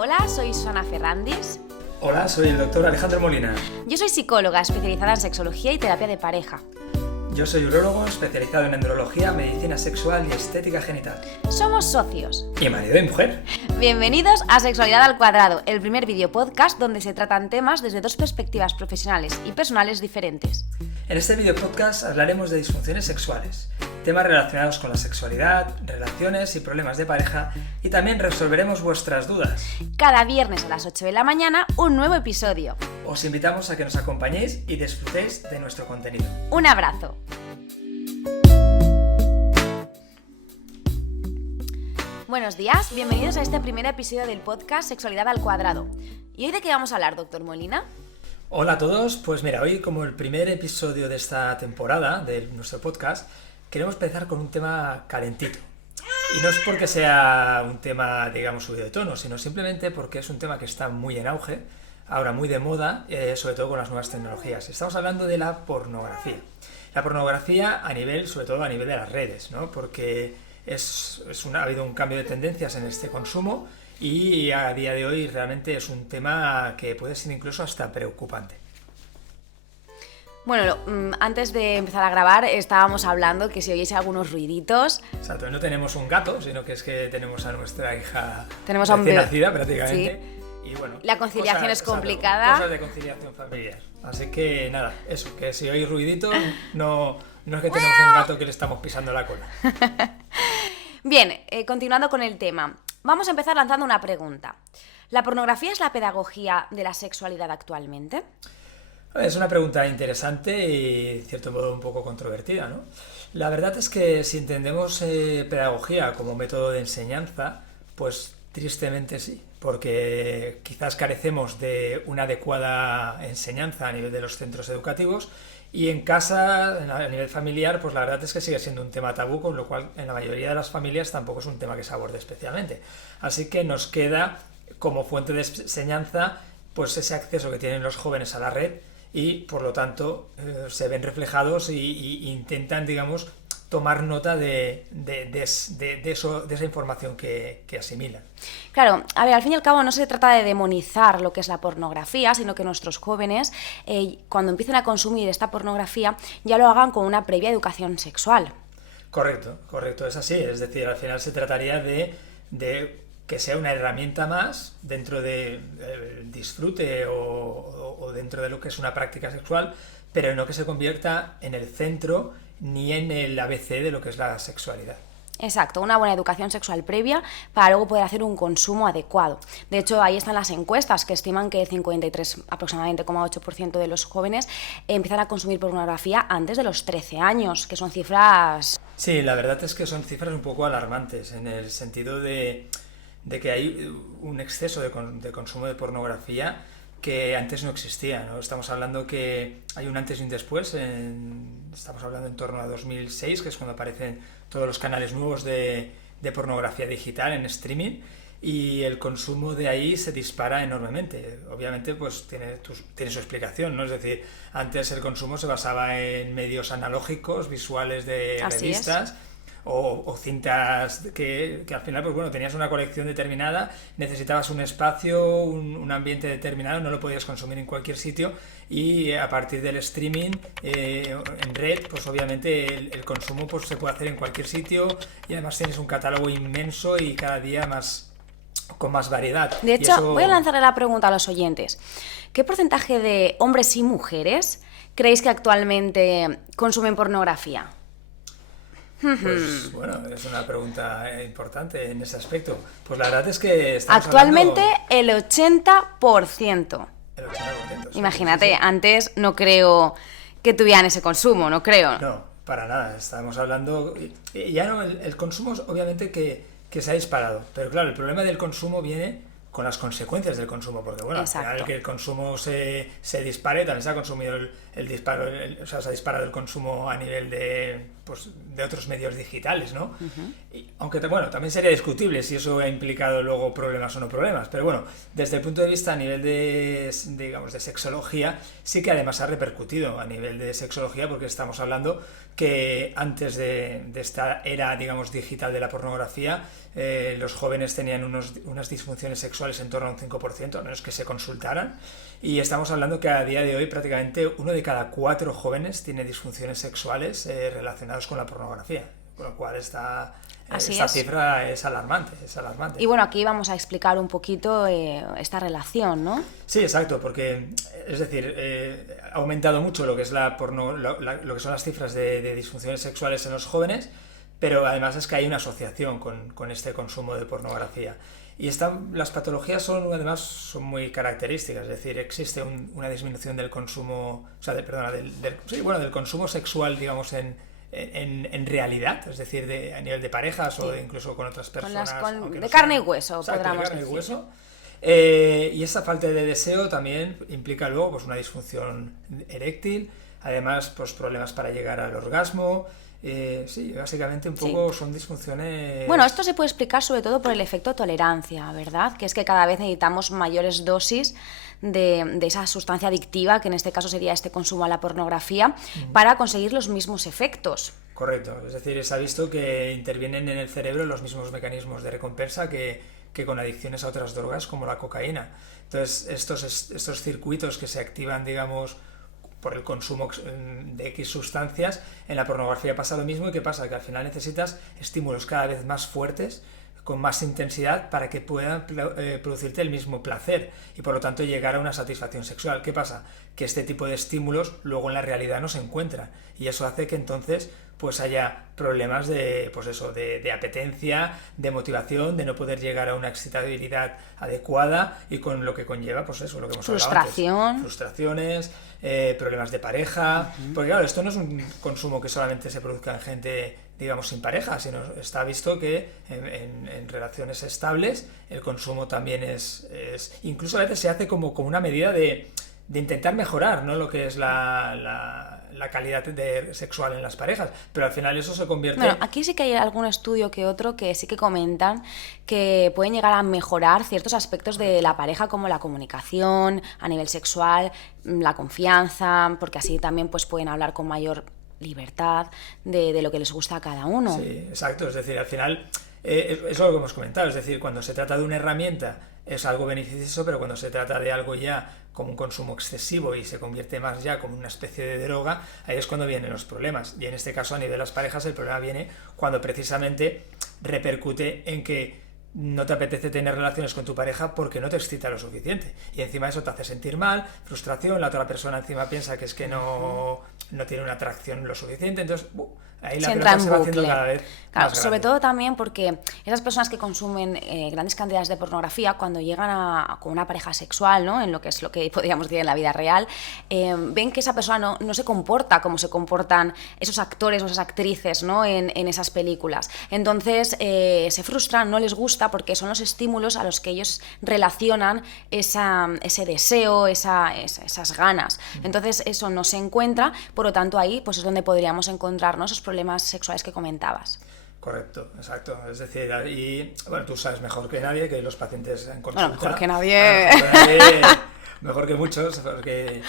Hola, soy Susana Ferrandis. Hola, soy el doctor Alejandro Molina. Yo soy psicóloga especializada en sexología y terapia de pareja. Yo soy urólogo especializado en andrología, medicina sexual y estética genital. Somos socios. Y marido y mujer. Bienvenidos a Sexualidad al Cuadrado, el primer video podcast donde se tratan temas desde dos perspectivas profesionales y personales diferentes. En este video podcast hablaremos de disfunciones sexuales, temas relacionados con la sexualidad, relaciones y problemas de pareja, y también resolveremos vuestras dudas. Cada viernes a las 8 de la mañana, un nuevo episodio. Os invitamos a que nos acompañéis y disfrutéis de nuestro contenido. Un abrazo. Buenos días, bienvenidos a este primer episodio del podcast Sexualidad al Cuadrado. ¿Y hoy de qué vamos a hablar, doctor Molina? Hola a todos, pues mira, hoy como el primer episodio de esta temporada de nuestro podcast, queremos empezar con un tema calentito. Y no es porque sea un tema, digamos, subido de tono, sino simplemente porque es un tema que está muy en auge, ahora muy de moda, sobre todo con las nuevas tecnologías. Estamos hablando de la pornografía. La pornografía sobre todo a nivel de las redes, ¿no? Porque ha habido un cambio de tendencias en este consumo y a día de hoy realmente es un tema que puede ser incluso hasta preocupante. Bueno, antes de empezar a grabar estábamos hablando que si oyese algunos ruiditos... Exacto, no tenemos un gato, sino que es que tenemos a nuestra hija tenemos a un recién nacida prácticamente. Sí. Y bueno, la conciliación es complicada. Cosas de conciliación familiar. Así que nada, eso, que si oís ruiditos, no es que tenemos un gato que le estamos pisando la cola. Bien, continuando con el tema. Vamos a empezar lanzando una pregunta. ¿La pornografía es la pedagogía de la sexualidad actualmente? Es una pregunta interesante y, de cierto modo, un poco controvertida, ¿no? La verdad es que si entendemos pedagogía como método de enseñanza, pues tristemente sí, porque quizás carecemos de una adecuada enseñanza a nivel de los centros educativos y en casa, a nivel familiar, pues la verdad es que sigue siendo un tema tabú, con lo cual en la mayoría de las familias tampoco es un tema que se aborde especialmente. Así que nos queda como fuente de enseñanza pues ese acceso que tienen los jóvenes a la red y por lo tanto se ven reflejados y intentan, digamos, tomar nota de esa información que asimilan. Claro, a ver, al fin y al cabo no se trata de demonizar lo que es la pornografía, sino que nuestros jóvenes, cuando empiecen a consumir esta pornografía, ya lo hagan con una previa educación sexual. Correcto, es así. Es decir, al final se trataría de que sea una herramienta más dentro del disfrute o dentro de lo que es una práctica sexual, pero no que se convierta en el centro ni en el ABC de lo que es la sexualidad. Exacto, una buena educación sexual previa para luego poder hacer un consumo adecuado. De hecho, ahí están las encuestas que estiman que 53 aproximadamente 0,8% de los jóvenes empiezan a consumir pornografía antes de los 13 años, que son cifras... Sí, la verdad es que son cifras un poco alarmantes en el sentido de que hay un exceso de consumo de pornografía que antes no existía, ¿no? Estamos hablando que hay un antes y un después, estamos hablando en torno a 2006, que es cuando aparecen todos los canales nuevos de pornografía digital en streaming, y el consumo de ahí se dispara enormemente. Obviamente pues tiene su explicación, ¿no? Es decir, antes el consumo se basaba en medios analógicos, visuales de revistas, o cintas que al final, pues bueno, tenías una colección determinada, necesitabas un espacio, un ambiente determinado, no lo podías consumir en cualquier sitio, y a partir del streaming en red, pues obviamente el consumo pues se puede hacer en cualquier sitio y además tienes un catálogo inmenso y cada día con más variedad. De hecho, voy a lanzarle la pregunta a los oyentes. ¿Qué porcentaje de hombres y mujeres creéis que actualmente consumen pornografía? Pues bueno, es una pregunta importante en ese aspecto. Pues la verdad es que estamos actualmente hablando... el 80%. El 80%. Imagínate, sí. Antes no creo que tuvieran ese consumo, no creo. No, para nada. Estamos hablando... Ya no, el consumo obviamente que se ha disparado. Pero claro, el problema del consumo viene con las consecuencias del consumo, porque bueno, al final que el consumo se dispare, también se ha consumido se ha disparado el consumo a nivel de pues, de otros medios digitales, ¿no? Y, aunque bueno, también sería discutible si eso ha implicado luego problemas o no problemas, pero bueno, desde el punto de vista a nivel digamos, de sexología, sí que además ha repercutido a nivel de sexología, porque estamos hablando que antes de esta era, digamos, digital de la pornografía, los jóvenes tenían unas disfunciones sexuales en torno a un 5%, a menos que se consultaran, y estamos hablando que a día de hoy prácticamente 1 de cada 4 jóvenes tiene disfunciones sexuales relacionadas con la pornografía, con lo cual esta cifra es alarmante, Y bueno, aquí vamos a explicar un poquito esta relación, ¿no? Sí, exacto, porque, es decir, ha aumentado mucho lo que es lo que son las cifras de disfunciones sexuales en los jóvenes, pero además es que hay una asociación con este consumo de pornografía. Y las patologías son muy características, es decir, existe una disminución del consumo, o sea, del consumo sexual, digamos, en realidad, es decir, a nivel de parejas o incluso con otras personas. De carne y hueso, podríamos decir. De carne y hueso. Y esa falta de deseo también implica luego pues, una disfunción eréctil, además pues, problemas para llegar al orgasmo. Sí, básicamente un poco son disfunciones... Bueno, esto se puede explicar sobre todo por el efecto tolerancia, ¿verdad? Que es que cada vez necesitamos mayores dosis de esa sustancia adictiva, que en este caso sería este consumo a la pornografía, para conseguir los mismos efectos. Correcto, es decir, se ha visto que intervienen en el cerebro los mismos mecanismos de recompensa que con adicciones a otras drogas como la cocaína. Entonces, estos circuitos que se activan, digamos, por el consumo de X sustancias, en la pornografía pasa lo mismo. ¿Y qué pasa? Que al final necesitas estímulos cada vez más fuertes, con más intensidad, para que puedan producirte el mismo placer y por lo tanto llegar a una satisfacción sexual. ¿Qué pasa? Que este tipo de estímulos luego en la realidad no se encuentran, y eso hace que entonces pues haya problemas de apetencia, de motivación, de no poder llegar a una excitabilidad adecuada, y con lo que conlleva, pues eso, lo que hemos hablado antes. Frustraciones, problemas de pareja, porque claro, esto no es un consumo que solamente se produzca en gente, digamos, sin pareja, sino está visto que en relaciones estables el consumo también es incluso a veces se hace como una medida de intentar mejorar, ¿no?, lo que es la calidad sexual en las parejas, pero al final eso se convierte... Bueno, aquí sí que hay algún estudio que otro que sí que comentan que pueden llegar a mejorar ciertos aspectos de la pareja, como la comunicación a nivel sexual, la confianza, porque así también pues pueden hablar con mayor libertad de lo que les gusta a cada uno. Sí, exacto, es decir, al final es lo que hemos comentado, es decir, cuando se trata de una herramienta es algo beneficioso, pero cuando se trata de algo ya como un consumo excesivo y se convierte más ya como una especie de droga, ahí es cuando vienen los problemas. Y en este caso, a nivel de las parejas, el problema viene cuando precisamente repercute en que no te apetece tener relaciones con tu pareja porque no te excita lo suficiente, y encima eso te hace sentir mal, frustración, la otra persona encima piensa que es que no tiene una atracción lo suficiente, entonces ahí la pelota se va haciendo cada vez más grande. Sobre todo también porque esas personas que consumen grandes cantidades de pornografía, cuando llegan con una pareja sexual, ¿no?, en lo que podríamos decir en la vida real, ven que esa persona no se comporta como se comportan esos actores o esas actrices, ¿no?, en esas películas. Entonces se frustran, no les gusta, porque son los estímulos a los que ellos relacionan ese deseo, esas ganas. Entonces eso no se encuentra, por lo tanto ahí pues es donde podríamos encontrarnos esos problemas sexuales que comentabas. Correcto, exacto. Es decir, y bueno, tú sabes mejor que nadie que los pacientes en consulta... Bueno, mejor que nadie... mejor que muchos, porque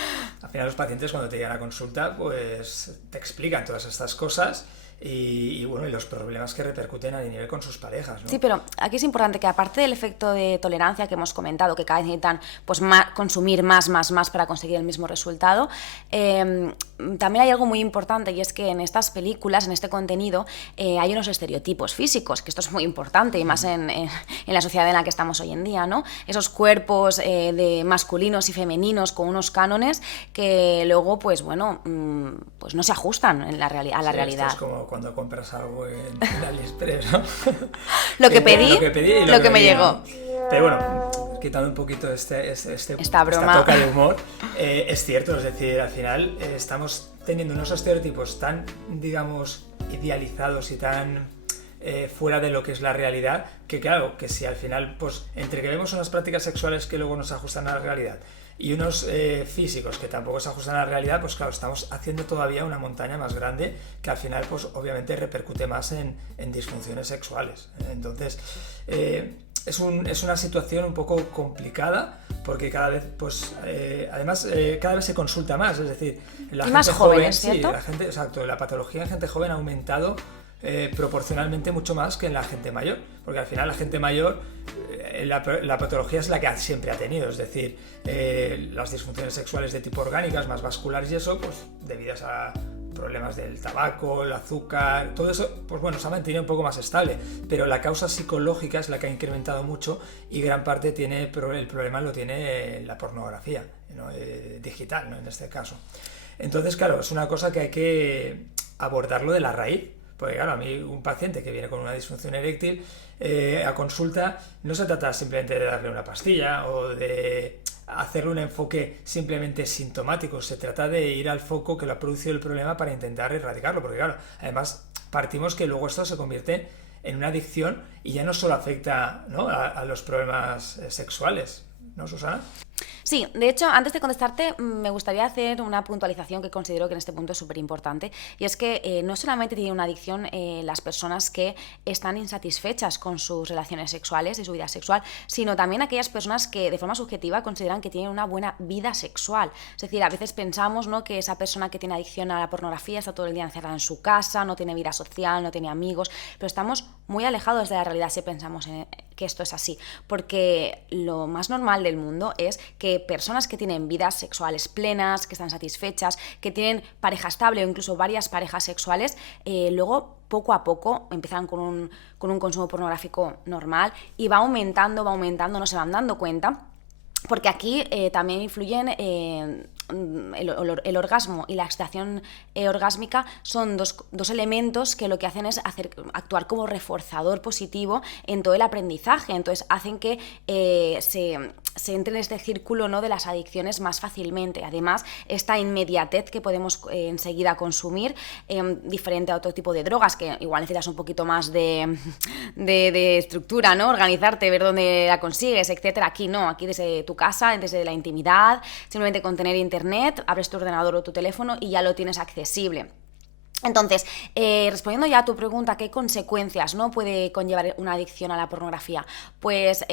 al final los pacientes cuando te llegan a consulta pues te explican todas estas cosas y los problemas que repercuten a nivel con sus parejas, ¿no? Sí, pero aquí es importante que, aparte del efecto de tolerancia que hemos comentado, que cada vez necesitan pues consumir más para conseguir el mismo resultado, también hay algo muy importante, y es que en estas películas, en este contenido, hay unos estereotipos físicos, que esto es muy importante, y más en la sociedad en la que estamos hoy en día, ¿no? Esos cuerpos de masculinos y femeninos con unos cánones que luego, pues bueno, pues no se ajustan a la realidad. Esto es como cuando compras algo en AliExpress, ¿no? Lo que pedí y lo que me llegó. Pero bueno, quitando un poquito esta broma, toca de humor, es cierto, es decir, al final estamos teniendo unos estereotipos tan, digamos, idealizados y tan fuera de lo que es la realidad, que claro, que si al final, pues entre que vemos unas prácticas sexuales que luego nos ajustan a la realidad y unos físicos que tampoco se ajustan a la realidad, pues claro, estamos haciendo todavía una montaña más grande que al final pues obviamente repercute más en disfunciones sexuales. Entonces es una situación un poco complicada porque cada vez pues además cada vez se consulta más, es decir, la gente más jóvenes, joven, ¿cierto? sí, exacto, la patología en gente joven ha aumentado proporcionalmente mucho más que en la gente mayor, porque al final la gente mayor la patología es la que siempre ha tenido, es decir, las disfunciones sexuales de tipo orgánicas, más vasculares y eso, pues debidas a problemas del tabaco, el azúcar, todo eso, pues bueno, se ha mantenido un poco más estable, pero la causa psicológica es la que ha incrementado mucho y gran parte tiene el problema lo tiene la pornografía, ¿no? Digital, ¿no? En este caso. Entonces, claro, es una cosa que hay que abordarlo de la raíz. Porque claro, a mí un paciente que viene con una disfunción eréctil a consulta no se trata simplemente de darle una pastilla o de hacerle un enfoque simplemente sintomático, se trata de ir al foco que lo ha producido el problema para intentar erradicarlo, porque claro, además partimos que luego esto se convierte en una adicción y ya no solo afecta, ¿no?, a los problemas sexuales, ¿no, Susana? Sí, de hecho, antes de contestarte, me gustaría hacer una puntualización que considero que en este punto es súper importante, y es que no solamente tienen una adicción las personas que están insatisfechas con sus relaciones sexuales y su vida sexual, sino también aquellas personas que de forma subjetiva consideran que tienen una buena vida sexual. Es decir, a veces pensamos, ¿no?, que esa persona que tiene adicción a la pornografía está todo el día encerrada en su casa, no tiene vida social, no tiene amigos, pero estamos muy alejados de la realidad si pensamos que esto es así, porque lo más normal del mundo es que personas que tienen vidas sexuales plenas, que están satisfechas, que tienen pareja estable o incluso varias parejas sexuales, luego poco a poco empiezan con un consumo pornográfico normal y va aumentando, no se van dando cuenta, porque aquí también influyen el orgasmo y la excitación orgásmica son dos elementos que lo que hacen es actuar como reforzador positivo en todo el aprendizaje, entonces hacen que se entre en este círculo, ¿no?, de las adicciones más fácilmente. Además, esta inmediatez que podemos enseguida consumir, diferente a otro tipo de drogas, que igual necesitas un poquito más de estructura, ¿no?, organizarte, ver dónde la consigues, etcétera. Aquí no, aquí desde tu casa, desde la intimidad, simplemente con tener internet, abres tu ordenador o tu teléfono y ya lo tienes accesible. Entonces, respondiendo ya a tu pregunta, ¿qué consecuencias, ¿no?, puede conllevar una adicción a la pornografía? Pues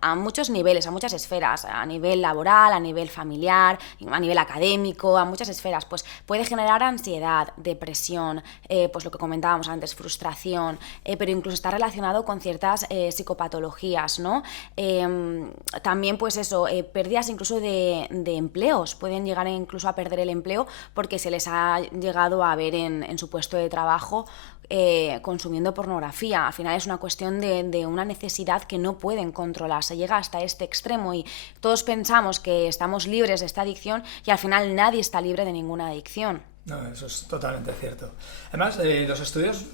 a muchos niveles, a muchas esferas, a nivel laboral, a nivel familiar, a nivel académico, a muchas esferas. Pues puede generar ansiedad, depresión, pues lo que comentábamos antes, frustración, pero incluso está relacionado con ciertas psicopatologías, ¿no? También, pues eso, pérdidas incluso de empleos, pueden llegar incluso a perder el empleo porque se les ha llegado a ver en su puesto de trabajo consumiendo pornografía. Al final es una cuestión de una necesidad que no pueden controlar, se llega hasta este extremo y todos pensamos que estamos libres de esta adicción y al final nadie está libre de ninguna adicción. No, eso es totalmente cierto. Además, los estudios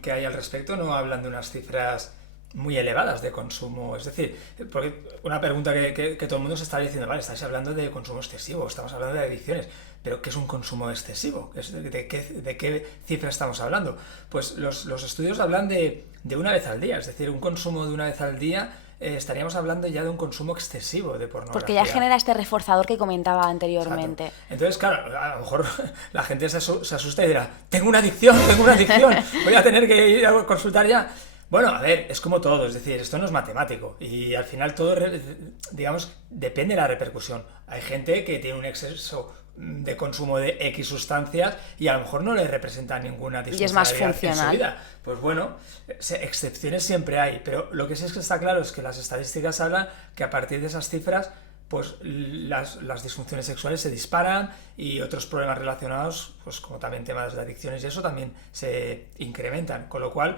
que hay al respecto no hablan de unas cifras muy elevadas de consumo, es decir, porque una pregunta que todo el mundo se está diciendo, vale, estáis hablando de consumo excesivo, estamos hablando de adicciones, pero ¿qué es un consumo excesivo? ¿De qué cifra estamos hablando? Pues los estudios hablan de una vez al día, es decir, un consumo de una vez al día, estaríamos hablando ya de un consumo excesivo de pornografía. Porque ya genera este reforzador que comentaba anteriormente. Exacto. Entonces, claro, a lo mejor la gente se asusta y dirá, tengo una adicción, voy a tener que ir a consultar ya. Bueno, a ver, es como todo, es decir, esto no es matemático y al final todo, digamos, depende de la repercusión. Hay gente que tiene un exceso de consumo de X sustancias y a lo mejor no le representa ninguna disfuncionalidad en su vida. Pues bueno, excepciones siempre hay, pero lo que sí es que está claro es que las estadísticas hablan que a partir de esas cifras pues las disfunciones sexuales se disparan y otros problemas relacionados, pues como también temas de adicciones y eso también se incrementan, con lo cual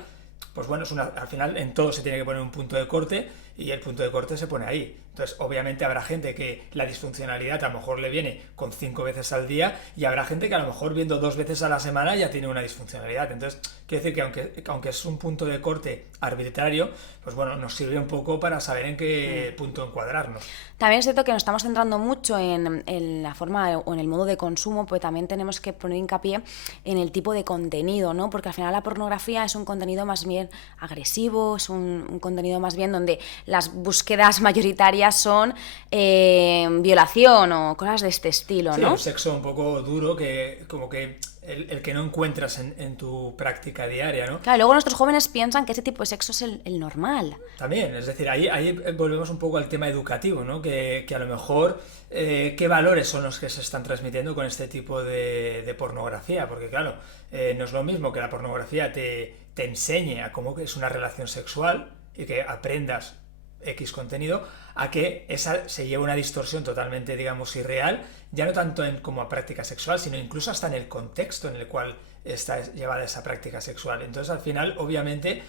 pues bueno, al final en todo se tiene que poner un punto de corte y el punto de corte se pone ahí. Entonces, obviamente habrá gente que la disfuncionalidad a lo mejor le viene con 5 veces al día y habrá gente que a lo mejor viendo 2 veces a la semana ya tiene una disfuncionalidad. Entonces, quiero decir que aunque es un punto de corte arbitrario, pues bueno, nos sirve un poco para saber en qué punto encuadrarnos. También es cierto que nos estamos centrando mucho en la forma o en el modo de consumo, pues también tenemos que poner hincapié en el tipo de contenido, ¿no? Porque al final la pornografía es un contenido más bien agresivo, es un contenido más bien donde las búsquedas mayoritarias son violación o cosas de este estilo, Sí, ¿no? un sexo un poco duro que como que el que no encuentras en tu práctica diaria, ¿no? Claro, luego nuestros jóvenes piensan que ese tipo de sexo es el normal. También, es decir, ahí volvemos un poco al tema educativo, ¿no? Que a lo mejor qué valores son los que se están transmitiendo con este tipo de pornografía, porque claro, no es lo mismo que la pornografía te enseñe a cómo es una relación sexual y que aprendas X contenido, a que esa se lleva una distorsión totalmente, digamos, irreal, ya no tanto como a práctica sexual, sino incluso hasta en el contexto en el cual está llevada esa práctica sexual. Entonces, al final, obviamente,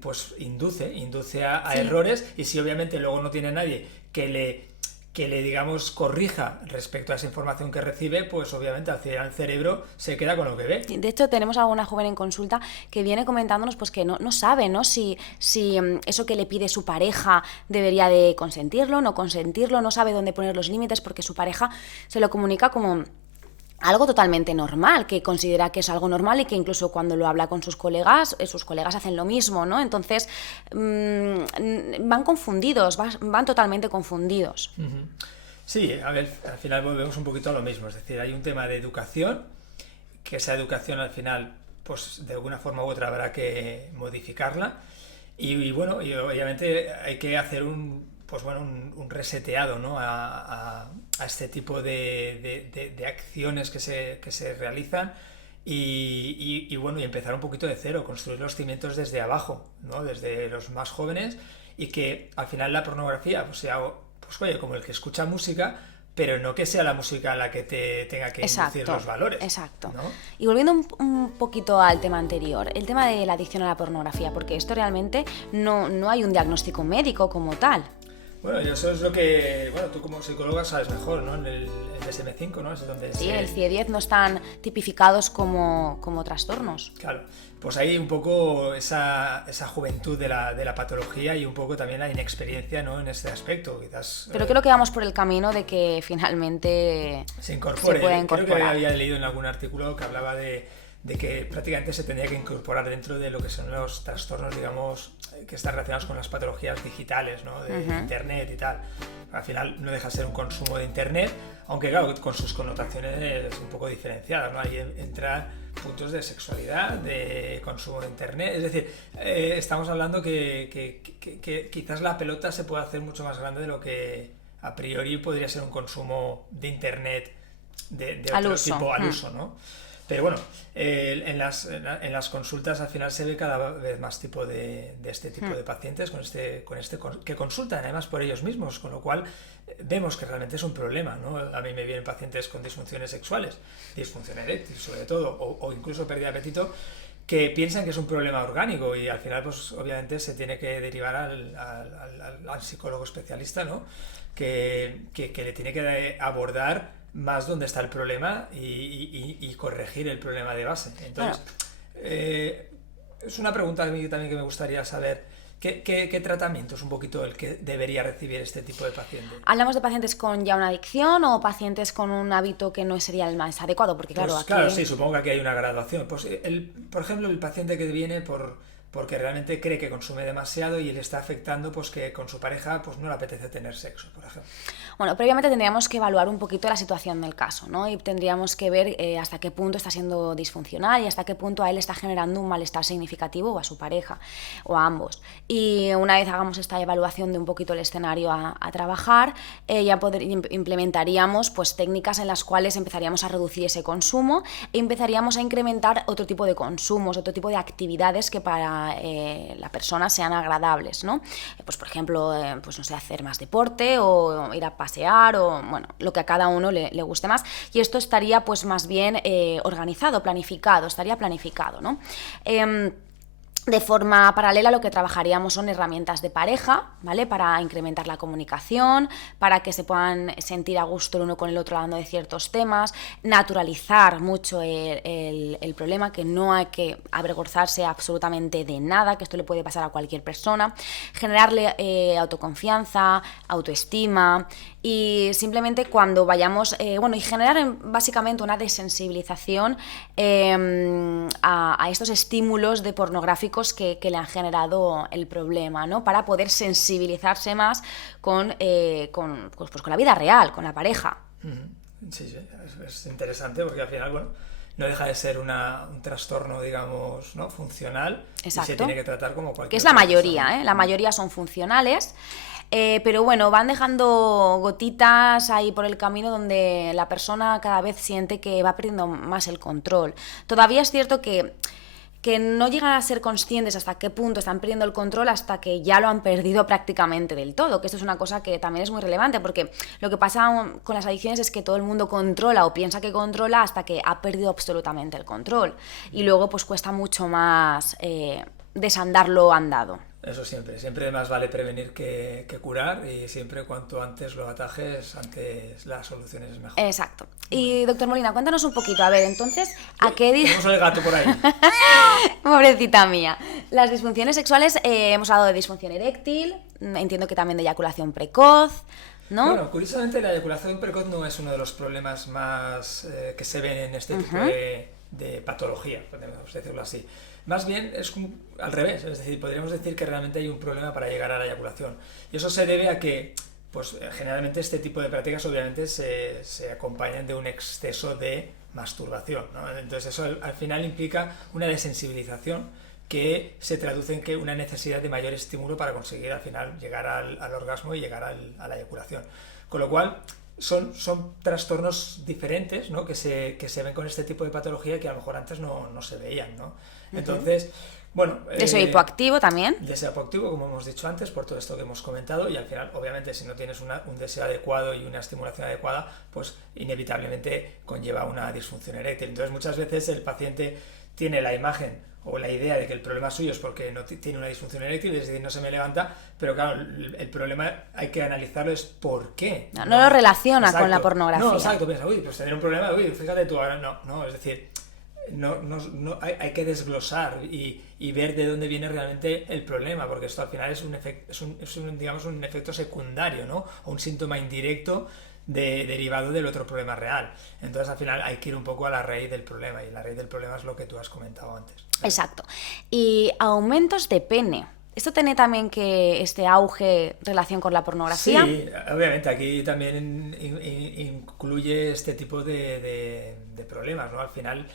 pues induce a Sí. errores, y si obviamente luego no tiene nadie que le digamos corrija respecto a esa información que recibe, pues obviamente al final el cerebro se queda con lo que ve. De hecho, tenemos a una joven en consulta que viene comentándonos pues que no sabe, ¿no? Si eso que le pide su pareja debería de consentirlo, no consentirlo, no sabe dónde poner los límites porque su pareja se lo comunica como algo totalmente normal, que considera que es algo normal y que incluso cuando lo habla con sus colegas hacen lo mismo, ¿no? Entonces, van confundidos, van totalmente confundidos. Uh-huh. Sí, a ver, al final volvemos un poquito a lo mismo, es decir, hay un tema de educación, que esa educación al final, pues de alguna forma u otra habrá que modificarla, y bueno, y obviamente hay que hacer un reseteado, ¿no? a este tipo de acciones que se realizan, y bueno, y empezar un poquito de cero, construir los cimientos desde abajo, ¿no? Desde los más jóvenes, y que al final la pornografía pues sea, pues oye, como el que escucha música, pero no que sea la música la que te tenga que inducir los valores. Exacto. ¿No? Y volviendo un poquito al tema anterior, el tema de la adicción a la pornografía, porque esto realmente no hay un diagnóstico médico como tal. Bueno, eso es lo que, bueno, tú como psicóloga sabes mejor, ¿no? En el DSM-5, ¿no? Es donde Sí, el CIE-10 no están tipificados como trastornos. Claro, pues hay un poco esa juventud de la patología y un poco también la inexperiencia, ¿no? En este aspecto, quizás. Pero creo que vamos por el camino de que finalmente se incorpore. Se pueda incorporar. Creo que había leído en algún artículo que hablaba de que prácticamente se tendría que incorporar dentro de lo que son los trastornos, digamos, que están relacionados con las patologías digitales, ¿no? De internet y tal. Al final no deja de ser un consumo de internet, aunque claro, con sus connotaciones un poco diferenciadas, ¿no? Ahí entran puntos de sexualidad, de consumo de internet, es decir, estamos hablando que quizás la pelota se puede hacer mucho más grande de lo que a priori podría ser un consumo de internet de otro tipo al uso, ¿no? Pero bueno, en las consultas al final se ve cada vez más tipo de este tipo de pacientes que consultan además por ellos mismos, con lo cual vemos que realmente es un problema, ¿no? A mí me vienen pacientes con disfunciones sexuales, disfunción eréctil sobre todo, o incluso pérdida de apetito, que piensan que es un problema orgánico, y al final pues obviamente se tiene que derivar al psicólogo especialista, ¿no? Que le tiene que abordar más dónde está el problema y corregir el problema de base. Entonces, es una pregunta a mí también que me gustaría saber. ¿Qué tratamiento es un poquito el que debería recibir este tipo de paciente? ¿Hablamos de pacientes con ya una adicción o pacientes con un hábito que no sería el más adecuado? Porque claro, pues, aquí... claro, sí, supongo que aquí hay una graduación. Pues por ejemplo, el paciente que viene porque realmente cree que consume demasiado y le está afectando, pues que con su pareja pues no le apetece tener sexo, por ejemplo. Bueno, previamente tendríamos que evaluar un poquito la situación del caso, ¿no? Y tendríamos que ver hasta qué punto está siendo disfuncional y hasta qué punto a él está generando un malestar significativo, o a su pareja, o a ambos. Y una vez hagamos esta evaluación de un poquito el escenario a trabajar, ya implementaríamos pues técnicas en las cuales empezaríamos a reducir ese consumo e empezaríamos a incrementar otro tipo de consumos, otro tipo de actividades que para la persona sean agradables, ¿no? Pues por ejemplo, pues no sé, hacer más deporte o ir a pasear o bueno, lo que a cada uno le guste más, y esto estaría pues más bien organizado, estaría planificado, ¿no? De forma paralela lo que trabajaríamos son herramientas de pareja, ¿vale? Para incrementar la comunicación, para que se puedan sentir a gusto el uno con el otro hablando de ciertos temas, naturalizar mucho el problema, que no hay que avergonzarse absolutamente de nada, que esto le puede pasar a cualquier persona, generarle autoconfianza, autoestima y simplemente cuando vayamos, y generar básicamente una desensibilización a estos estímulos de pornográficos que le han generado el problema, ¿no? Para poder sensibilizarse más con la vida real, con la pareja. Sí, es interesante porque al final, bueno, no deja de ser un trastorno, digamos, ¿no? Funcional. Exacto. Y se tiene que tratar como cualquier que es la mayoría, persona. La mayoría son funcionales. Pero bueno, van dejando gotitas ahí por el camino donde la persona cada vez siente que va perdiendo más el control. Todavía es cierto que no llegan a ser conscientes hasta qué punto están perdiendo el control hasta que ya lo han perdido prácticamente del todo, que esto es una cosa que también es muy relevante, porque lo que pasa con las adicciones es que todo el mundo controla o piensa que controla hasta que ha perdido absolutamente el control, y luego pues cuesta mucho más desandar lo andado. Eso siempre más vale prevenir que curar, y siempre cuanto antes lo atajes, antes la solución es mejor. Exacto. Y doctor Molina, cuéntanos un poquito, a ver, entonces, ¿a qué Tenemos el gato por ahí. Pobrecita mía. Las disfunciones sexuales, hemos hablado de disfunción eréctil, entiendo que también de eyaculación precoz, ¿no? Bueno, curiosamente la eyaculación precoz no es uno de los problemas más que se ven en este tipo de patología, podemos decirlo así. Más bien es al revés, es decir, podríamos decir que realmente hay un problema para llegar a la eyaculación. Y eso se debe a que, pues generalmente este tipo de prácticas obviamente se acompañan de un exceso de masturbación, ¿no? Entonces eso al final implica una desensibilización que se traduce en que una necesidad de mayor estímulo para conseguir al final llegar al orgasmo y llegar a la eyaculación. Con lo cual son trastornos diferentes, ¿no? que se ven con este tipo de patología que a lo mejor antes no se veían, ¿no? Entonces, bueno... Deseo hipoactivo también. Deseo hipoactivo, como hemos dicho antes, por todo esto que hemos comentado, y al final, obviamente, si no tienes un deseo adecuado y una estimulación adecuada, pues inevitablemente conlleva una disfunción eréctil. Entonces, muchas veces el paciente tiene la imagen o la idea de que el problema suyo es porque no tiene una disfunción eréctil, es decir, no se me levanta, pero claro, el problema hay que analizarlo es por qué. No lo relaciona exacto, con la pornografía. No, exacto, piensa, pues tener un problema, fíjate tú, ahora no, es decir, hay que desglosar y ver de dónde viene realmente el problema, porque esto al final es digamos, un efecto secundario, ¿no? O un síntoma indirecto derivado del otro problema real. Entonces al final hay que ir un poco a la raíz del problema, y la raíz del problema es lo que tú has comentado antes. Exacto. Y aumentos de pene. ¿Esto tiene también que este auge relación con la pornografía? Sí, obviamente aquí también incluye este tipo de problemas, ¿no? Al final,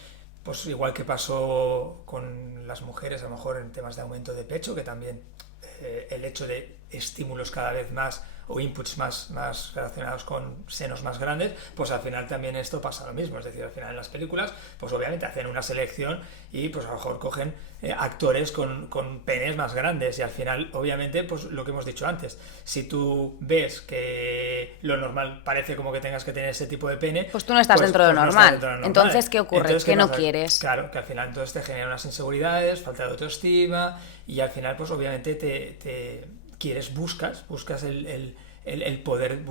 pues igual que pasó con las mujeres, a lo mejor en temas de aumento de pecho, que también el hecho de estímulos cada vez más o inputs más relacionados con senos más grandes, pues al final también esto pasa lo mismo. Es decir, al final en las películas, pues obviamente hacen una selección y pues a lo mejor cogen actores con penes más grandes, y al final obviamente pues lo que hemos dicho antes, si tú ves que lo normal parece como que tengas que tener ese tipo de pene, pues tú no estás dentro de lo normal. Entonces, ¿qué ocurre? Entonces, ¿Qué no quieres? Claro, que al final entonces te genera unas inseguridades, falta de autoestima, y al final pues obviamente te buscas el poder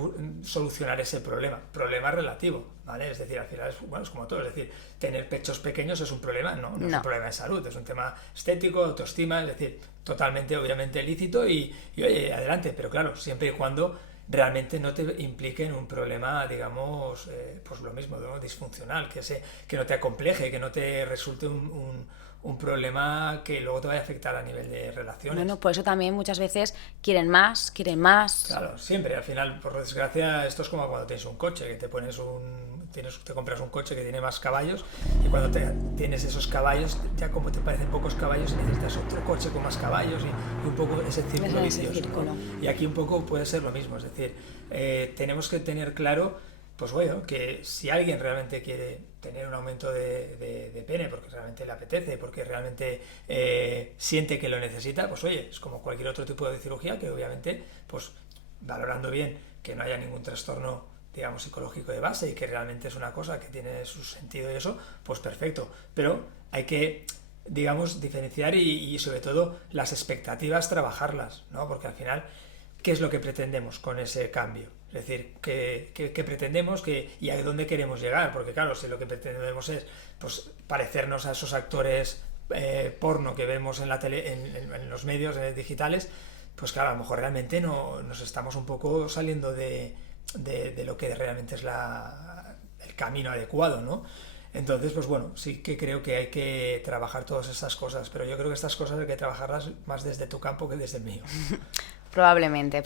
solucionar ese problema relativo, ¿vale? Es decir, al final es como todo, es decir, tener pechos pequeños es un problema, no es un problema de salud, es un tema estético, autoestima, es decir, totalmente obviamente lícito y oye, adelante, pero claro, siempre y cuando realmente no te implique en un problema, digamos, pues lo mismo, ¿no? Disfuncional, que no te acompleje, que no te resulte un problema que luego te vaya a afectar a nivel de relaciones. Bueno, por eso también muchas veces quieren más. Claro, siempre. Al final, por desgracia, esto es como cuando tienes un coche, que te compras un coche que tiene más caballos, y cuando tienes esos caballos, ya como te parecen pocos caballos, necesitas otro coche con más caballos y un poco ese círculo vicioso, ¿no? Y aquí un poco puede ser lo mismo, es decir, tenemos que tener claro, pues bueno, que si alguien realmente quiere tener un aumento de pene porque realmente le apetece, porque realmente siente que lo necesita, pues oye, es como cualquier otro tipo de cirugía, que obviamente, pues valorando bien que no haya ningún trastorno, digamos, psicológico de base, y que realmente es una cosa que tiene su sentido y eso, pues perfecto. Pero hay que digamos, diferenciar y sobre todo las expectativas trabajarlas, ¿no? Porque al final, ¿qué es lo que pretendemos con ese cambio? Es decir, ¿qué pretendemos y a dónde queremos llegar? Porque claro, si lo que pretendemos es pues, parecernos a esos actores porno que vemos en la tele, en los medios digitales, pues claro, a lo mejor realmente nos estamos un poco saliendo de lo que realmente es el camino adecuado, ¿no? Entonces, pues bueno, sí que creo que hay que trabajar todas estas cosas, pero yo creo que estas cosas hay que trabajarlas más desde tu campo que desde el mío. Probablemente.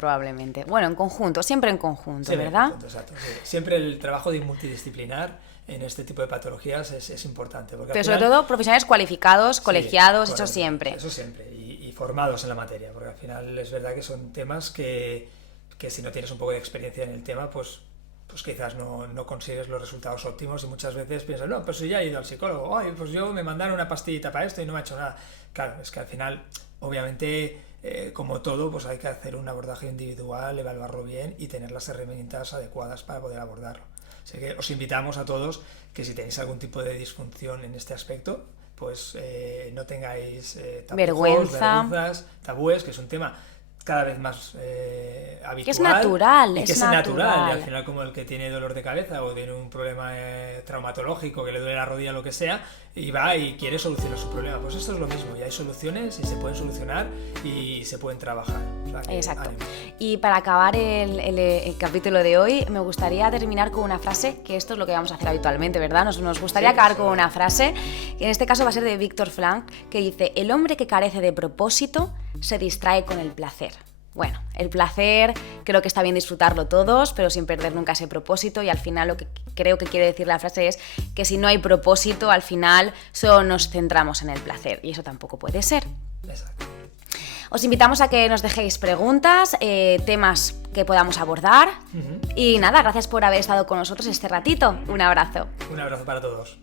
Bueno, en conjunto, siempre en conjunto, siempre ¿verdad? En conjunto, exacto. Sí. Siempre el trabajo de multidisciplinar en este tipo de patologías es importante. Porque pero al final, sobre todo profesionales cualificados, colegiados, correcto, eso siempre. Eso siempre, y formados en la materia, porque al final es verdad que son temas que si no tienes un poco de experiencia en el tema, pues quizás no consigues los resultados óptimos y muchas veces piensas, no, pues si ya he ido al psicólogo, ay, pues yo me mandaron una pastillita para esto y no me ha hecho nada. Claro, es que al final, obviamente, como todo, pues hay que hacer un abordaje individual, evaluarlo bien y tener las herramientas adecuadas para poder abordarlo. Así que os invitamos a todos que si tenéis algún tipo de disfunción en este aspecto, pues no tengáis vergüenzas, tabúes, que es un tema cada vez más habitual. Que es natural, y que es natural. Y al final, como el que tiene dolor de cabeza o tiene un problema traumatológico, que le duele la rodilla o lo que sea, y va y quiere solucionar su problema. Pues esto es lo mismo, y hay soluciones y se pueden solucionar y se pueden trabajar. O sea, exacto. Ánimo. Y para acabar el capítulo de hoy, me gustaría terminar con una frase, que esto es lo que vamos a hacer habitualmente, ¿verdad? Nos gustaría acabar con una frase, que en este caso va a ser de Víctor Frank, que dice: el hombre que carece de propósito se distrae con el placer. Bueno, el placer creo que está bien disfrutarlo todos, pero sin perder nunca ese propósito, y al final lo que creo que quiere decir la frase es que si no hay propósito, al final solo nos centramos en el placer, y eso tampoco puede ser. Exacto. Os invitamos a que nos dejéis preguntas, temas que podamos abordar. Y nada, gracias por haber estado con nosotros este ratito. Un abrazo. Un abrazo para todos.